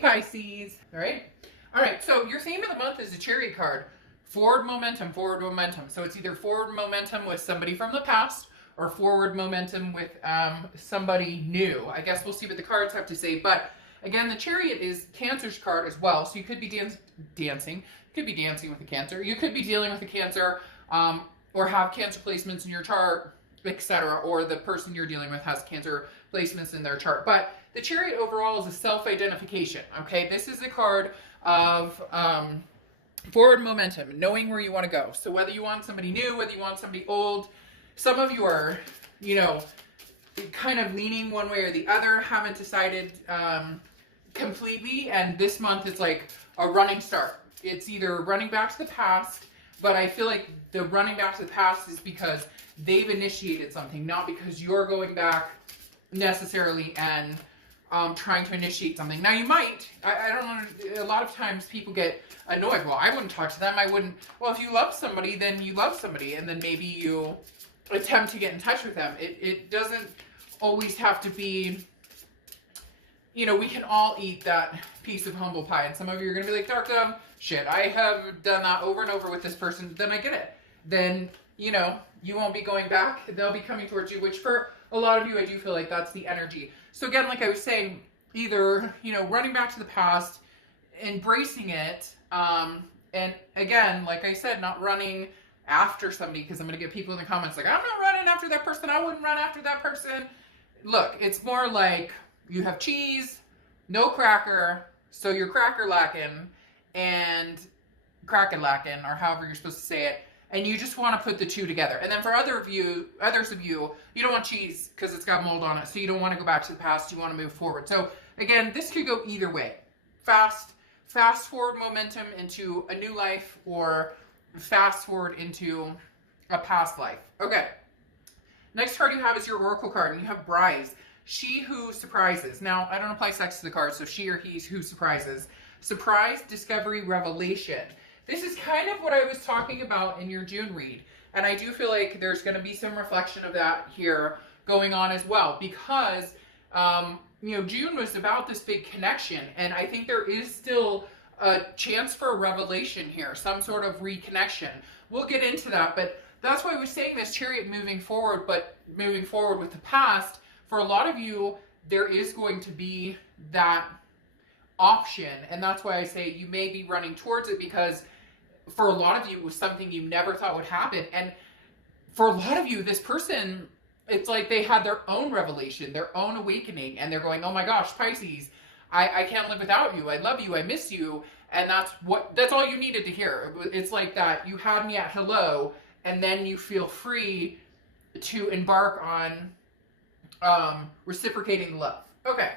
Pisces. All right. All right. So your theme of the month is the Chariot card. Forward momentum, forward momentum. So it's either forward momentum with somebody from the past or forward momentum with somebody new. I guess we'll see what the cards have to say. But again, the Chariot is Cancer's card as well. So you could be dancing. You could be dancing with a Cancer. You could be dealing with a Cancer or have Cancer placements in your chart, etc. Or the person you're dealing with has Cancer placements in their chart. But the Chariot overall is a self-identification. Okay, this is a card of forward momentum, knowing where you want to go. So whether you want somebody new, whether you want somebody old, some of you are, kind of leaning one way or the other, haven't decided completely, and this month is like a running start. It's either running back to the past, but I feel like the running back to the past is because they've initiated something, not because you're going back necessarily and trying to initiate something. Now you might, I don't know, a lot of times people get annoyed. Well, I wouldn't talk to them. I wouldn't. Well, if you love somebody, then you love somebody, and then maybe you attempt to get in touch with them. It doesn't always have to be, we can all eat that piece of humble pie. And some of you are going to be like, Dark Dove, shit, I have done that over and over with this person. Then I get it. Then, you won't be going back. They'll be coming towards you, which for a lot of you, I do feel like that's the energy. So again, like I was saying, either, running back to the past, embracing it, and again, like I said, not running after somebody, because I'm going to get people in the comments like, I'm not running after that person. I wouldn't run after that person. Look, it's more like you have cheese, no cracker, so you're cracker lacking, and kraken lacking, or however you're supposed to say it, and you just want to put the two together. And then for others of you, you don't want cheese because it's got mold on it, so you don't want to go back to the past, you want to move forward. So again, this could go either way. Fast forward momentum into a new life, or fast forward into a past life. Okay. Next card you have is your Oracle card, and you have Brides. She who surprises. Now, I don't apply sex to the card, so she or he who surprises. Surprise, discovery, revelation. This is kind of what I was talking about in your June read. And I do feel like there's going to be some reflection of that here going on as well. Because, June was about this big connection. And I think there is still a chance for a revelation here. Some sort of reconnection. We'll get into that. But that's why I was saying this Chariot moving forward. But moving forward with the past, for a lot of you, there is going to be that option. And that's why I say you may be running towards it, because for a lot of you, it was something you never thought would happen. And for a lot of you, this person, it's like they had their own revelation, their own awakening, and they're going, oh my gosh, Pisces, I can't live without you. I love you. I miss you. And that's all you needed to hear. It's like that. You had me at hello, and then you feel free to embark on reciprocating love. Okay.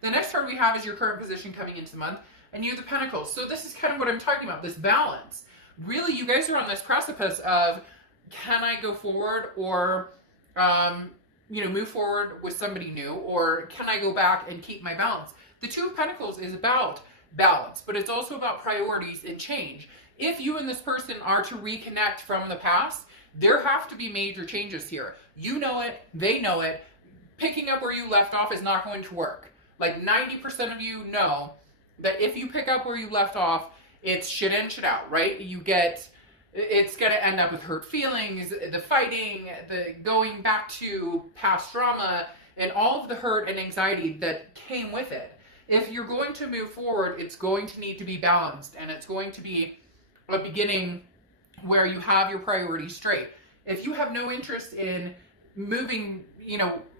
The next card we have is your current position coming into the month, and you have the Pentacles. So this is kind of what I'm talking about, this balance. Really, you guys are on this precipice of, can I go forward or, move forward with somebody new, or can I go back and keep my balance? The Two of Pentacles is about balance, but it's also about priorities and change. If you and this person are to reconnect from the past, there have to be major changes here. You know it, they know it. Picking up where you left off is not going to work. Like 90% of you know that if you pick up where you left off, it's shit in, shit out, right? It's going to end up with hurt feelings, the fighting, the going back to past drama, and all of the hurt and anxiety that came with it. If you're going to move forward, it's going to need to be balanced, and it's going to be a beginning where you have your priorities straight. If you have no interest in moving,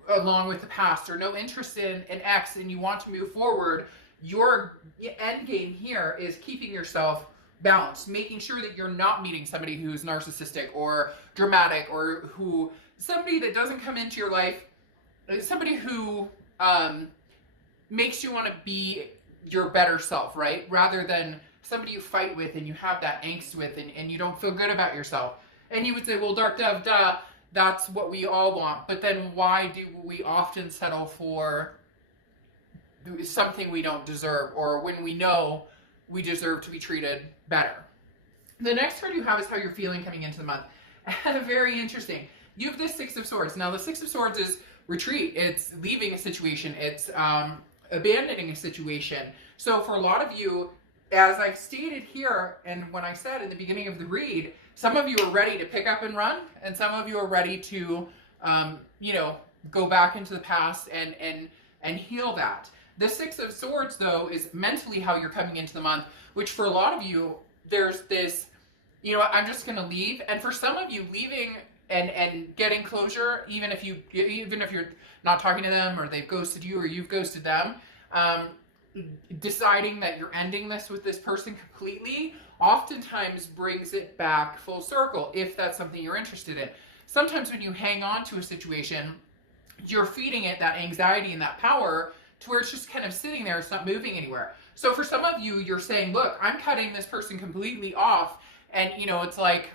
along with the past, or no interest in X, and you want to move forward, your end game here is keeping yourself balanced, making sure that you're not meeting somebody who's narcissistic or dramatic, or somebody that doesn't come into your life, somebody who makes you want to be your better self, right? Rather than somebody you fight with and you have that angst with, and you don't feel good about yourself. And you would say, well, Dark Dove, duh, that's what we all want. But then why do we often settle for something we don't deserve, or when we know we deserve to be treated better? The next card you have is how you're feeling coming into the month. Very interesting. You have the Six of Swords. Now, the Six of Swords is retreat. It's leaving a situation. It's abandoning a situation. So for a lot of you, as I've stated here, and when I said in the beginning of the read, some of you are ready to pick up and run, and some of you are ready to, you know, go back into the past and heal that. The Six of Swords, though, is mentally how you're coming into the month, which for a lot of you, there's this, you know, I'm just going to leave. And for some of you, leaving and getting closure, even if you're not talking to them, or they've ghosted you, or you've ghosted them, deciding that you're ending this with this person completely oftentimes brings it back full circle, if that's something you're interested in. Sometimes when you hang on to a situation, you're feeding it that anxiety and that power to where it's just kind of sitting there, it's not moving anywhere. So for some of you, you're saying, look, I'm cutting this person completely off. And, you know, it's like,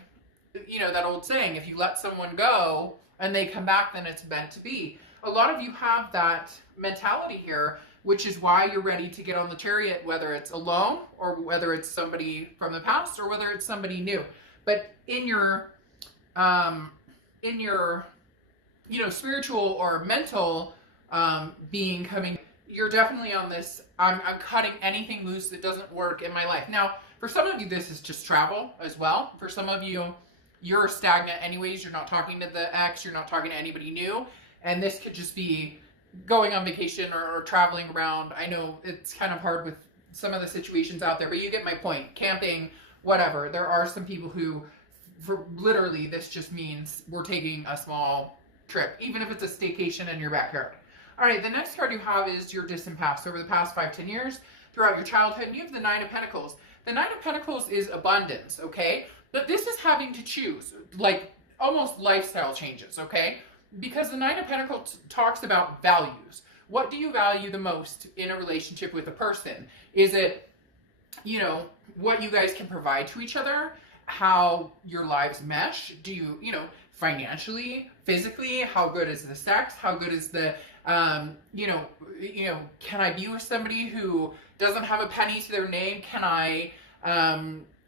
you know, that old saying, if you let someone go and they come back, then it's meant to be. A lot of you have that mentality here, which is why you're ready to get on the chariot, whether it's alone or whether it's somebody from the past or whether it's somebody new. But in your you know, spiritual or mental being coming, you're definitely on this, I'm cutting anything loose that doesn't work in my life. Now, for some of you, this is just travel as well. For some of you, you're stagnant anyways. You're not talking to the ex. You're not talking to anybody new. And this could just be going on vacation or traveling around. I know it's kind of hard with some of the situations out there, but you get my point. Camping, whatever. There are some people who, for literally, this just means we're taking a small trip, even if it's a staycation in your backyard. All right, the next card you have is your distant past. Over the past 5-10 years, throughout your childhood, and you have the Nine of Pentacles. The Nine of Pentacles is abundance, okay? But this is having to choose, like almost lifestyle changes, okay? Because the Nine of Pentacles talks about values. What do you value the most in a relationship with a person? Is it, you know, what you guys can provide to each other? How your lives mesh? Do you, you know, financially, physically, how good is the sex? How good is the, you know, can I be with somebody who doesn't have a penny to their name? Can I,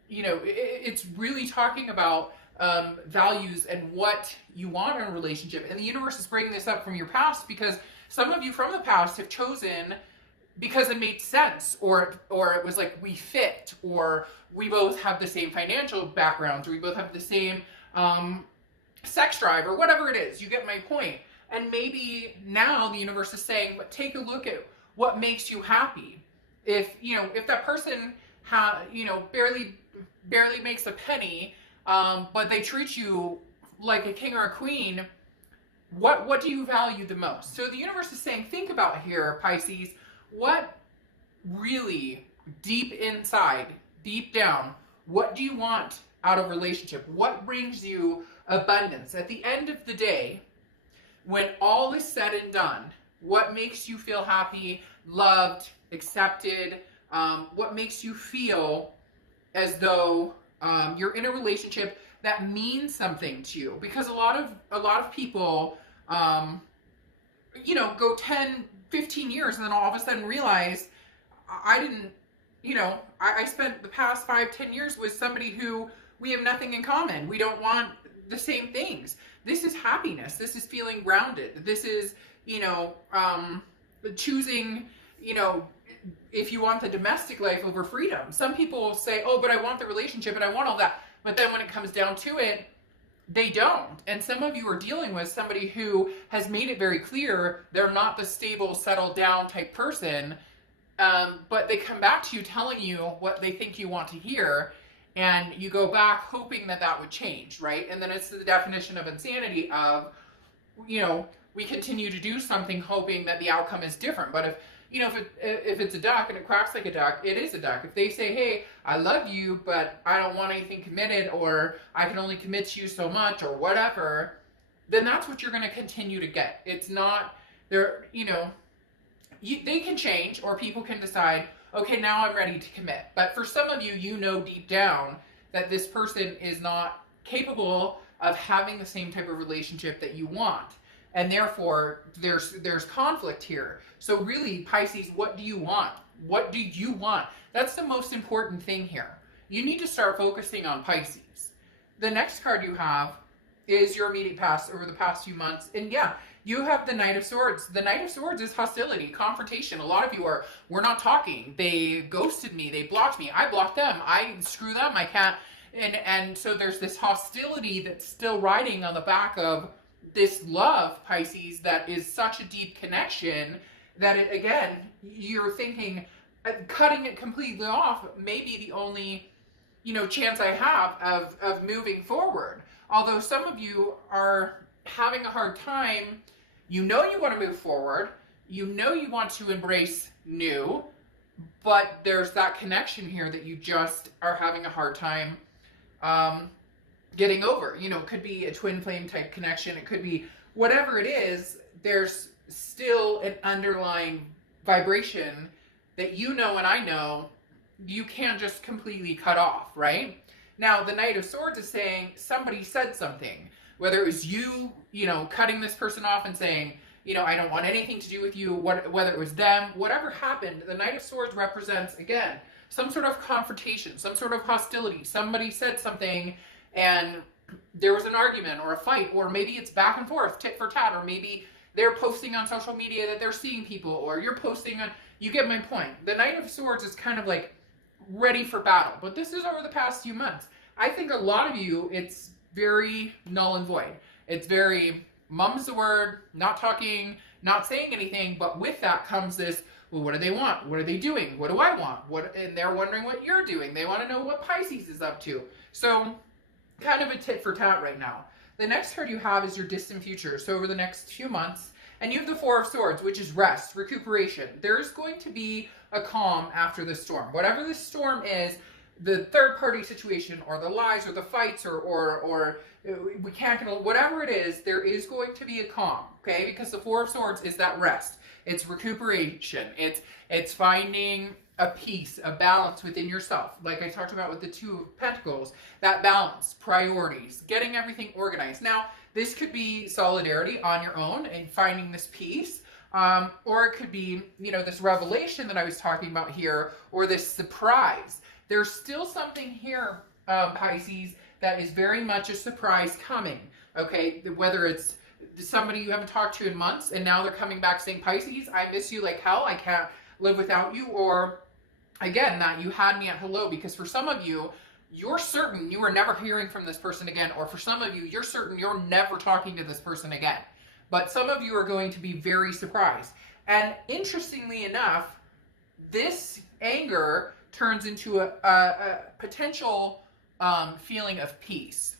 you know, it's really talking about values and what you want in a relationship. And the universe is bringing this up from your past because some of you from the past have chosen because it made sense, or it was like we fit, or we both have the same financial backgrounds, or we both have the same sex drive, or whatever it is. You get my point. And maybe now the universe is saying, but take a look at what makes you happy. If, you know, if that person you know, barely makes a penny, but they treat you like a king or a queen, what do you value the most? So the universe is saying, think about here, Pisces, what really deep inside, deep down, what do you want out of a relationship? What brings you abundance? At the end of the day, when all is said and done, what makes you feel happy, loved, accepted? What makes you feel as though you're in a relationship that means something to you? Because a lot of people, you know, go 10, 15 years and then all of a sudden realize I didn't, you know, I spent the past 5-10 years with somebody who we have nothing in common. We don't want the same things. This is happiness. This is feeling grounded. This is, you know, choosing, you know, if you want the domestic life over freedom. Some people will say, oh, but I want the relationship and I want all that. But then when it comes down to it, they don't. And some of you are dealing with somebody who has made it very clear they're not the stable, settled down type person. But they come back to you telling you what they think you want to hear. And you go back hoping that that would change, right? And then it's the definition of insanity of, you know, we continue to do something hoping that the outcome is different. But if, you know, if it's a duck and it quacks like a duck, it is a duck. If they say, hey, I love you, but I don't want anything committed, or I can only commit to you so much, or whatever, then that's what you're going to continue to get. It's not, they're, you know, they can change, or people can decide, okay, now I'm ready to commit. But for some of you, you know deep down that this person is not capable of having the same type of relationship that you want. And therefore, there's conflict here. So really, Pisces, what do you want? What do you want? That's the most important thing here. You need to start focusing on Pisces. The next card you have is your immediate past over the past few months. And yeah, You have the Knight of Swords. The Knight of Swords is hostility, confrontation. A lot of you are, we're not talking. They ghosted me. They blocked me. I blocked them. I screw them. I can't. And so there's this hostility that's still riding on the back of this love, Pisces, that is such a deep connection that it, again, you're thinking cutting it completely off may be the only, chance I have of moving forward. Although some of you are having a hard time, you want to move forward, you want to embrace new, but there's that connection here that you just are having a hard time getting over. It could be a twin flame type connection. It could be whatever it is. There's still an underlying vibration that and I know you can't just completely cut off, right? Now, the Knight of Swords is saying somebody said something, whether it was you, cutting this person off and saying, I don't want anything to do with you, whether it was them, whatever happened, the Knight of Swords represents, again, some sort of confrontation, some sort of hostility. Somebody said something and there was an argument or a fight, or maybe it's back and forth, tit for tat, or maybe they're posting on social media that they're seeing people, or you're posting on, you get my point. The Knight of Swords is kind of like ready for battle, but this is over the past few months. I think a lot of you, it's very null and void. It's very, mum's the word, not talking, not saying anything, but with that comes this, well, what do they want? What are they doing? What do I want? And they're wondering what you're doing. They want to know what Pisces is up to. So kind of a tit for tat right now. The next card you have is your distant future. So over the next few months, and you have the Four of Swords, which is rest, recuperation. There's going to be a calm after the storm. Whatever the storm is, the third party situation or the lies or the fights or we can't get, whatever it is, there is going to be a calm, okay? Because the Four of Swords is that rest. It's recuperation. It's finding a peace, a balance within yourself. Like I talked about with the Two of Pentacles, that balance, priorities, getting everything organized. Now, this could be solidarity on your own and finding this peace. Or it could be, this revelation that I was talking about here, or this surprise. There's still something here, Pisces, that is very much a surprise coming, okay? Whether it's somebody you haven't talked to in months, and now they're coming back saying, Pisces, I miss you like hell, I can't live without you, or again, that you had me at hello, because for some of you, you're certain you are never hearing from this person again, or for some of you, you're certain you're never talking to this person again. But some of you are going to be very surprised. And interestingly enough, this anger turns into a potential feeling of peace.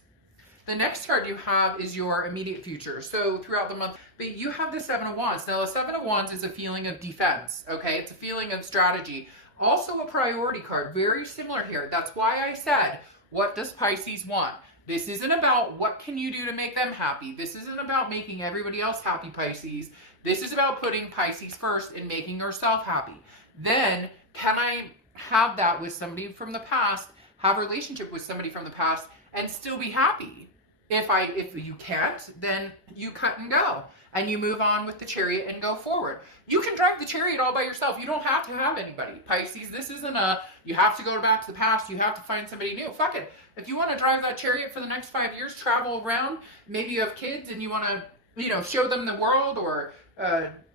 The next card you have is your immediate future. So throughout the month, but you have the Seven of Wands. Now the Seven of Wands is a feeling of defense, okay? It's a feeling of strategy. Also a priority card, very similar here. That's why I said, what does Pisces want? This isn't about what can you do to make them happy. This isn't about making everybody else happy, Pisces. This is about putting Pisces first and making yourself happy. Then, can I have that with somebody from the past, have a relationship with somebody from the past, and still be happy? If you can't, then you cut and go. And you move on with the Chariot and go forward. You can drive the Chariot all by yourself. You don't have to have anybody. Pisces, this isn't you have to go back to the past, you have to find somebody new. Fuck it. If you want to drive that Chariot for the next 5 years, travel around, maybe you have kids and you want to, show them the world, or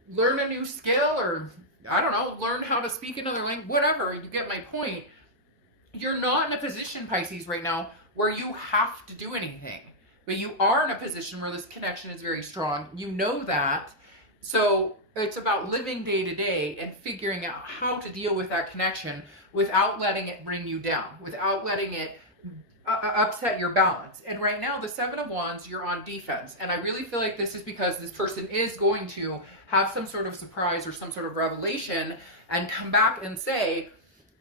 learn a new skill, or, I don't know, learn how to speak another language, whatever, you get my point. You're not in a position, Pisces, right now where you have to do anything. But you are in a position where this connection is very strong. You know that. So it's about living day to day and figuring out how to deal with that connection without letting it bring you down, without letting it upset your balance. And right now, the Seven of Wands, you're on defense. And I really feel like this is because this person is going to have some sort of surprise or some sort of revelation and come back and say,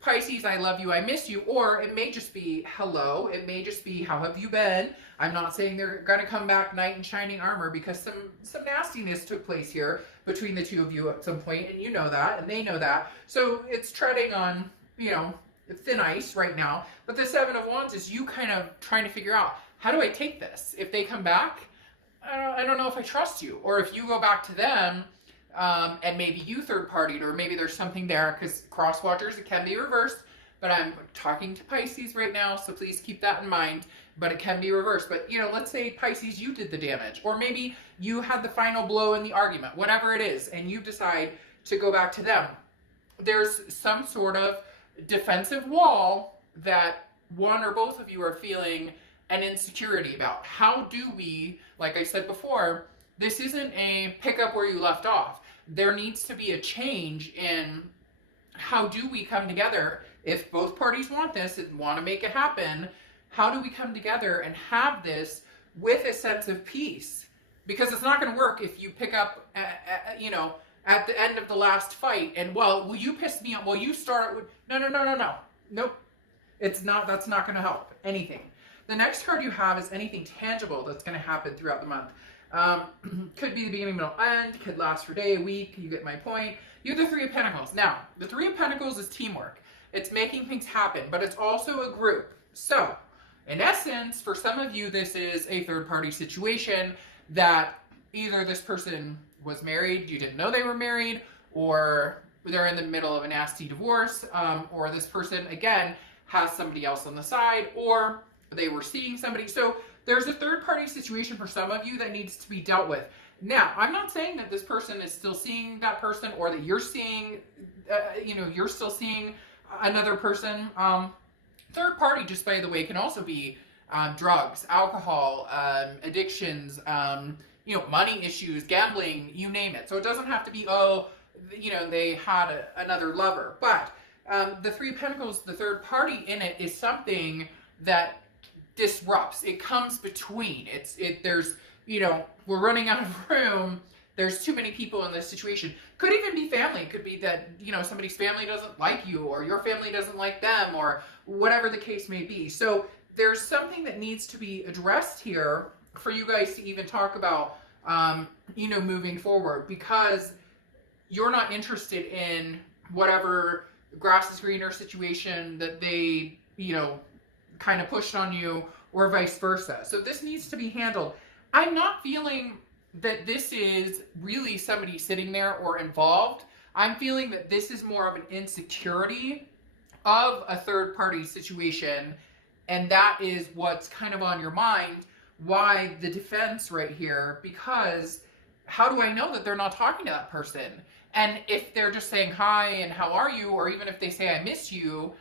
Pisces, I love you, I miss you. Or it may just be hello. It may just be, how have you been? I'm not saying they're going to come back knight in shining armor, because some nastiness took place here between the two of you at some point, and you know that, and they know that. So it's treading on, thin ice right now. But the Seven of Wands is you kind of trying to figure out, how do I take this? If they come back, I don't know if I trust you. Or if you go back to them, and maybe you third-partied, or maybe there's something there, because cross watchers, it can be reversed. but I'm talking to Pisces right now, so please keep that in mind. But it can be reversed. But, you know, let's say, Pisces, you did the damage. Or maybe you had the final blow in the argument, whatever it is, and you decide to go back to them. There's some sort of defensive wall that one or both of you are feeling an insecurity about. How do we, like I said before, this isn't a pick up where you left off. There needs to be a change in how do we come together. If both parties want this and want to make it happen, how do we come together and have this with a sense of peace? Because it's not going to work if you pick up, you know, at the end of the last fight and, well, you pissed me off. Well, you start with, no. Nope. It's not, that's not going to help anything. The next card you have is anything tangible that's going to happen throughout the month. Could be the beginning, middle, end. Could last for a day, a week. You get my point. You have the Three of Pentacles. Now, the Three of Pentacles is teamwork. It's making things happen, but it's also a group. So, in essence, for some of you, this is a third-party situation that either this person was married, you didn't know they were married, or they're in the middle of a nasty divorce, or this person, again, has somebody else on the side, or they were seeing somebody. So there's a third-party situation for some of you that needs to be dealt with. Now, I'm not saying that this person is still seeing that person, or that you're seeing, you know, you're still seeing another person. Third party, just by the way, can also be drugs, alcohol, addictions, you know, money issues, gambling, you name it. So it doesn't have to be, oh, you know, they had another lover. But the Three of Pentacles, the third party in it, is something that disrupts. It comes between. There's, you know, we're running out of room. There's too many people in this situation. Could even be family. It could be that, you know, somebody's family doesn't like you, or your family doesn't like them, or whatever the case may be. So there's something that needs to be addressed here for you guys to even talk about, you know, moving forward, because you're not interested in whatever grass is greener situation that they, you know, kind of pushed on you, or vice versa. So this needs to be handled. I'm not feeling that this is really somebody sitting there or involved. I'm feeling that this is more of an insecurity of a third party situation, and that is what's kind of on your mind. Why the defense right here? Because how do I know that they're not talking to that person? And if they're just saying hi and how are you, or even if they say I miss you,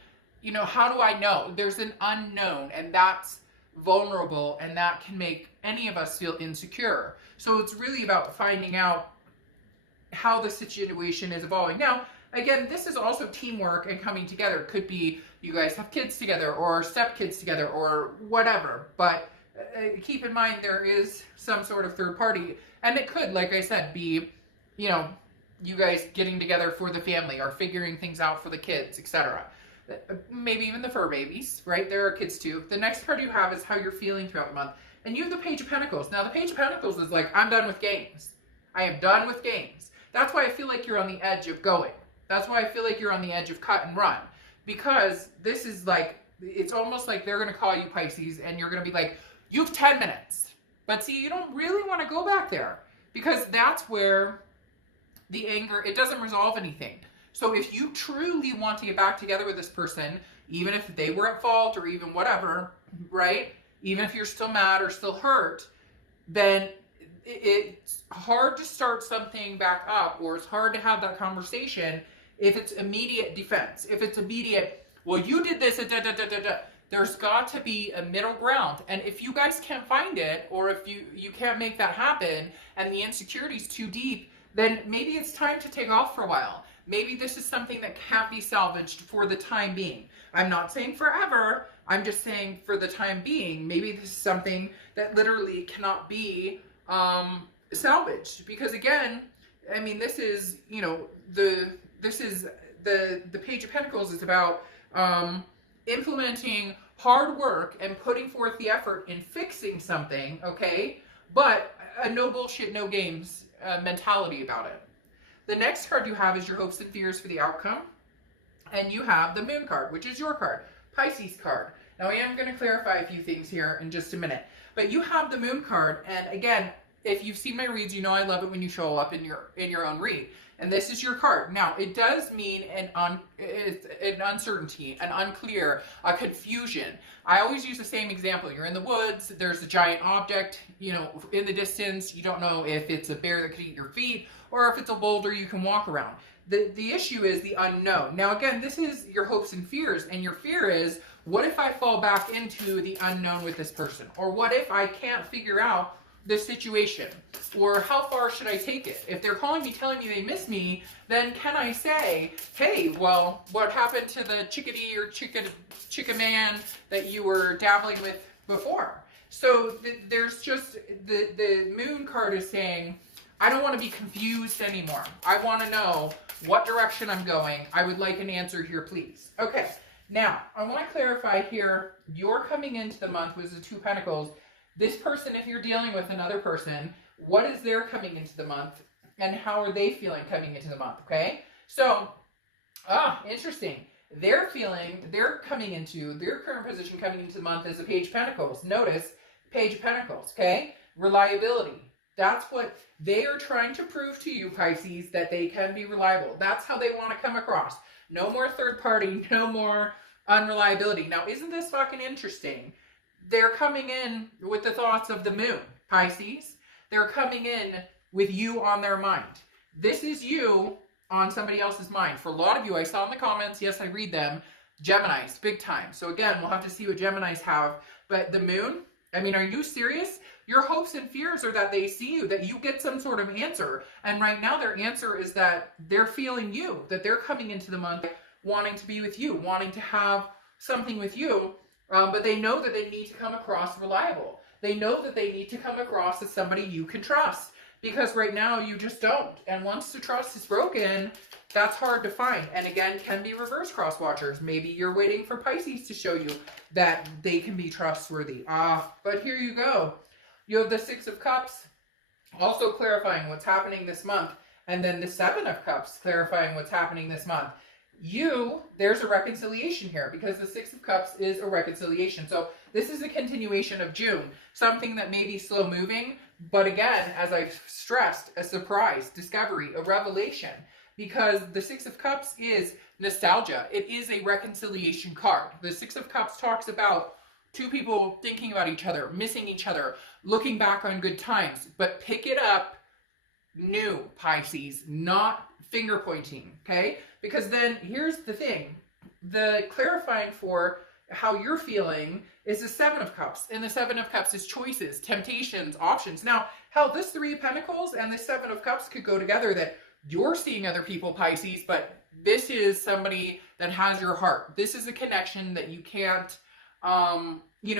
you know, how do I know? There's an unknown, and that's vulnerable, and that can make any of us feel insecure. So it's really about finding out how the situation is evolving. Now, again, this is also teamwork and coming together. It could be you guys have kids together, or stepkids together, or whatever. But keep in mind, there is some sort of third party. And it could, like I said, be, you know, you guys getting together for the family, or figuring things out for the kids, etc. Maybe even the fur babies, right? There are kids too. The next card you have is how you're feeling throughout the month. And you have the Page of Pentacles. Now, the Page of Pentacles is like, I'm done with games. I am done with games. That's why I feel like you're on the edge of going. That's why I feel like you're on the edge of cut and run. Because this is like, it's almost like they're going to call you, Pisces, and you're going to be like, you have 10 minutes. But see, you don't really want to go back there, because that's where the anger, it doesn't resolve anything. So if you truly want to get back together with this person, even if they were at fault, or even whatever, right? Even if you're still mad or still hurt, then it's hard to start something back up, or it's hard to have that conversation if it's immediate defense. If it's immediate, well, you did this, there's got to be a middle ground. And if you guys can't find it, or if you can't make that happen, and the insecurity's too deep, then maybe it's time to take off for a while. Maybe this is something that can't be salvaged for the time being. I'm not saying forever. I'm just saying for the time being, maybe this is something that literally cannot be salvaged. Because again, I mean, this is, you know, the Page of Pentacles is about implementing hard work and putting forth the effort in fixing something, okay? But a no bullshit, no games mentality about it. The next card you have is your hopes and fears for the outcome. And you have the Moon card, which is your card, Pisces card. Now, I am going to clarify a few things here in just a minute. But you have the Moon card, and again, if you've seen my reads, you know I love it when you show up in your own read. And this is your card. Now, it does mean an uncertainty, an unclear, a confusion. I always use the same example. You're in the woods, there's a giant object, you know, in the distance. You don't know if it's a bear that could eat your feet or if it's a boulder you can walk around. The issue is the unknown. Now, again, this is your hopes and fears, and your fear is, what if I fall back into the unknown with this person? Or what if I can't figure out the situation? Or how far should I take it? If they're calling me telling me they miss me, then can I say, hey, well, what happened to the chickadee or chicken man that you were dabbling with before? So there's just, the moon card is saying, I don't want to be confused anymore. I want to know what direction I'm going. I would like an answer here, please. Okay, now, I want to clarify here, you're coming into the month with the Two of Pentacles. This person, if you're dealing with another person, what is their coming into the month, and how are they feeling coming into the month, okay? So, interesting. They're coming into, their current position coming into the month is the Page of Pentacles. Notice, Page of Pentacles, okay? Reliability. That's what they are trying to prove to you, Pisces, that they can be reliable. That's how they want to come across. No more third party, no more unreliability. Now, isn't this fucking interesting? They're coming in with the thoughts of the moon, Pisces. They're coming in with you on their mind. This is you on somebody else's mind. For a lot of you, I saw in the comments, yes, I read them, Geminis, big time. So again, we'll have to see what Geminis have. But the moon, I mean, are you serious? Your hopes and fears are that they see you, that you get some sort of answer. And right now their answer is that they're feeling you, that they're coming into the month wanting to be with you, wanting to have something with you. But they know that they need to come across reliable. They know that they need to come across as somebody you can trust. Because right now you just don't. And once the trust is broken, that's hard to find. And again, can be reverse cross watchers. Maybe you're waiting for Pisces to show you that they can be trustworthy. But here you go. You have the Six of Cups, also clarifying what's happening this month. And then the Seven of Cups, clarifying what's happening this month. There's a reconciliation here, because the Six of Cups is a reconciliation. So this is a continuation of June, something that may be slow moving, but again, as I've stressed, a surprise, discovery, a revelation, because the Six of Cups is nostalgia. It is a reconciliation card. The Six of Cups talks about two people thinking about each other, missing each other, looking back on good times, but pick it up new, Pisces, not finger pointing, okay? Because then here's the thing, the clarifying for how you're feeling is the Seven of Cups, and the Seven of Cups is choices, temptations, options. Now, hell, this Three of Pentacles and the Seven of Cups could go together, that you're seeing other people, Pisces, but this is somebody that has your heart. This is a connection that you can't,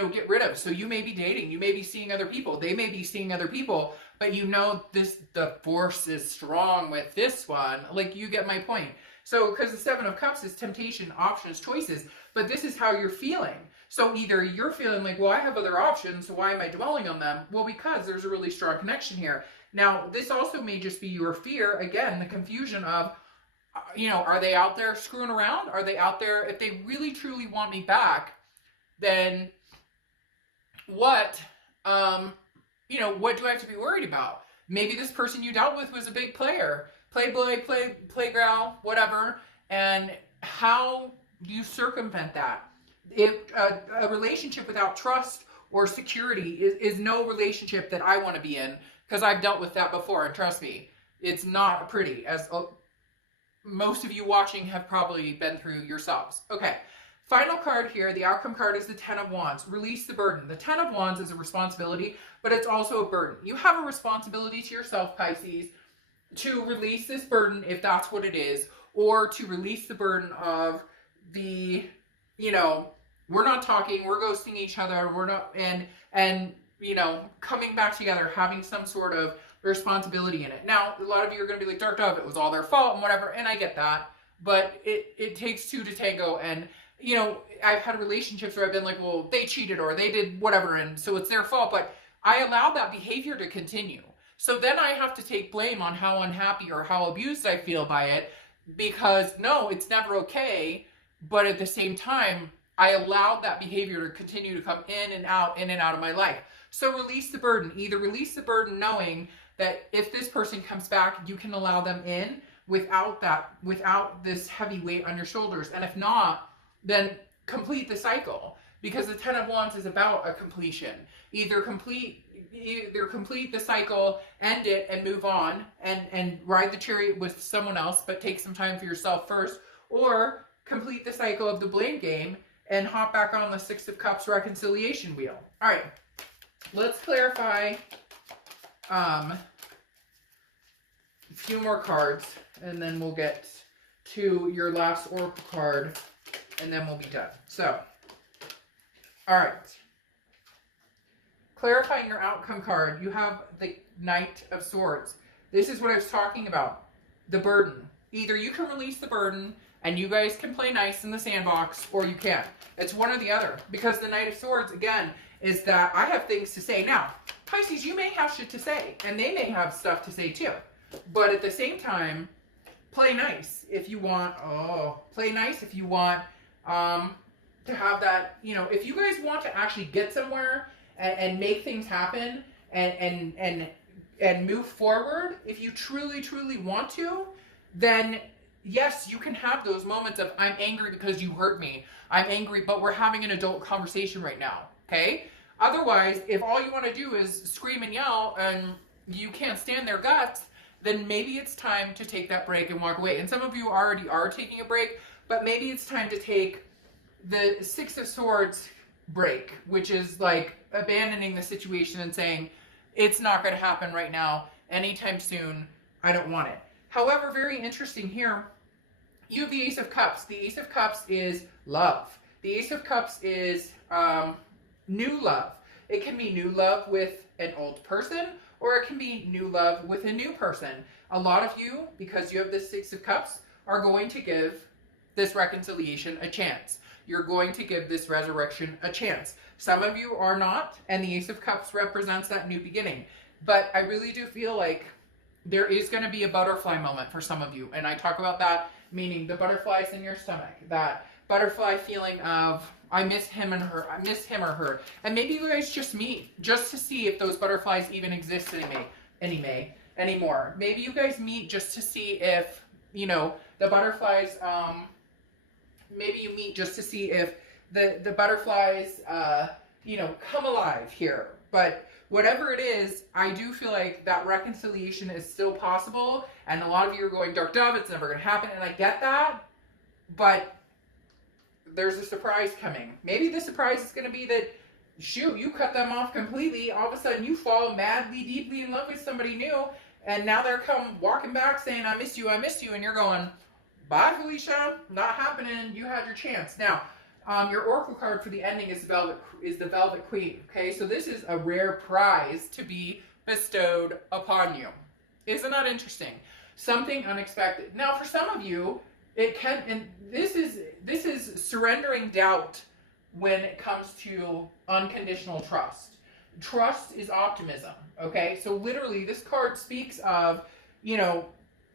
get rid of. So you may be dating, you may be seeing other people, they may be seeing other people, but you know the force is strong with this one. Like, you get my point. So, because the Seven of Cups is temptation, options, choices, but this is how you're feeling. So either you're feeling like, well, I have other options, so why am I dwelling on them? Well, because there's a really strong connection here. Now, this also may just be your fear, again, the confusion of, are they out there screwing around? Are they out there, if they really truly want me back, then what do I have to be worried about? Maybe this person you dealt with was a big player, playboy, playground, whatever, and how do you circumvent that? A relationship without trust or security is no relationship that I want to be in, because I've dealt with that before, and trust me, it's not pretty, as most of you watching have probably been through yourselves. Okay, final card here, the outcome card is the Ten of Wands. Release the burden. The Ten of Wands is a responsibility, but it's also a burden. You have a responsibility to yourself, Pisces, to release this burden, if that's what it is, or to release the burden of the, we're not talking, we're ghosting each other, we're not, and coming back together, having some sort of responsibility in it. Now, a lot of you are going to be like, Dark Dove, it was all their fault and whatever, and I get that, but it takes two to tango, and, I've had relationships where I've been like, well, they cheated or they did whatever, and so it's their fault, but I allowed that behavior to continue. So then I have to take blame on how unhappy or how abused I feel by it, because no, it's never okay, but at the same time, I allowed that behavior to continue to come in and out of my life. So release the burden. Either release the burden knowing that if this person comes back, you can allow them in without this heavy weight on your shoulders. And if not, then complete the cycle, because the Ten of Wands is about a completion. Either complete the cycle, end it, and move on, and ride the chariot with someone else, but take some time for yourself first, or complete the cycle of the blame game and hop back on the Six of Cups reconciliation wheel. All right, let's clarify a few more cards, and then we'll get to your last oracle card, and then we'll be done. So, all right. Clarifying your outcome card, you have the Knight of Swords. This is what I was talking about, the burden. Either you can release the burden and you guys can play nice in the sandbox, or you can't. It's one or the other, because the Knight of Swords, again, is that I have things to say. Now, Pisces, you may have shit to say, and they may have stuff to say too. But at the same time, play nice if you want, play nice if you want to have that, you know, if you guys want to actually get somewhere and make things happen and move forward, if you truly, truly want to, then yes, you can have those moments of, I'm angry because you hurt me. I'm angry, but we're having an adult conversation right now, okay? Otherwise, if all you want to do is scream and yell and you can't stand their guts, then maybe it's time to take that break and walk away. And some of you already are taking a break, but maybe it's time to take the Six of Swords break, which is like abandoning the situation and saying, it's not going to happen right now, anytime soon, I don't want it. However, very interesting here, you have the Ace of Cups. The Ace of Cups is love. The Ace of Cups is new love. It can be new love with an old person, or it can be new love with a new person. A lot of you, because you have the Six of Cups, are going to give this reconciliation a chance. You're going to give this resurrection a chance. Some of you are not, and the Ace of Cups represents that new beginning. But I really do feel like there is going to be a butterfly moment for some of you. And I talk about that, meaning the butterflies in your stomach. That butterfly feeling of, I miss him and her, I miss him or her. And maybe you guys just meet just to see if those butterflies even exist anymore. Maybe you guys meet just to see if, you know, the butterflies, maybe you meet just to see if the butterflies, you know, come alive here. But whatever it is, I do feel like that reconciliation is still possible. And a lot of you are going, Dark Dove, it's never going to happen. And I get that. But there's a surprise coming. Maybe the surprise is going to be that, shoot, you cut them off completely. All of a sudden you fall madly, deeply in love with somebody new. And now they're walking back saying, I miss you, I missed you. And you're going, bye, Felicia. Not happening. You had your chance. Now, your oracle card for the ending is the Velvet Queen. Okay, so this is a rare prize to be bestowed upon you. Isn't that interesting? Something unexpected. Now, for some of you, it can, and this is surrendering doubt when it comes to unconditional trust. Trust is optimism. Okay, so literally, this card speaks of, you know,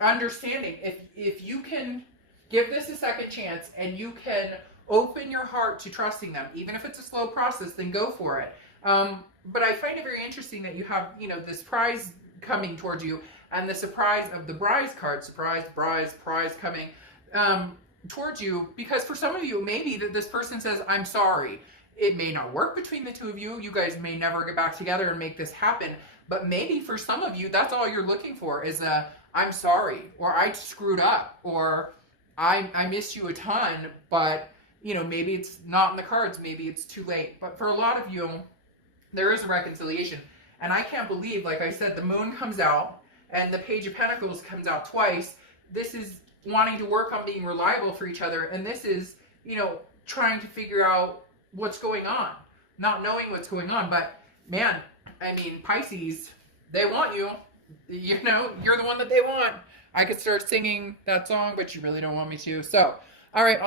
understanding. If you can give this a second chance and you can open your heart to trusting them, even if it's a slow process, then go for it. But I find it very interesting that you have, you know, this prize coming towards you, and the surprise of the Prize card, surprise, prize coming towards you, because for some of you, maybe that this person says, I'm sorry. It may not work between the two of you. You guys may never get back together and make this happen. But maybe for some of you, that's all you're looking for is a, I'm sorry, or I screwed up, or I miss you a ton, but, you know, maybe it's not in the cards. Maybe it's too late. But for a lot of you, there is a reconciliation. And I can't believe, like I said, the Moon comes out and the Page of Pentacles comes out twice. This is wanting to work on being reliable for each other. And this is, you know, trying to figure out what's going on, not knowing what's going on. But man, I mean, Pisces, they want you. You know, you're the one that they want. I could start singing that song, but you really don't want me to. So, all right,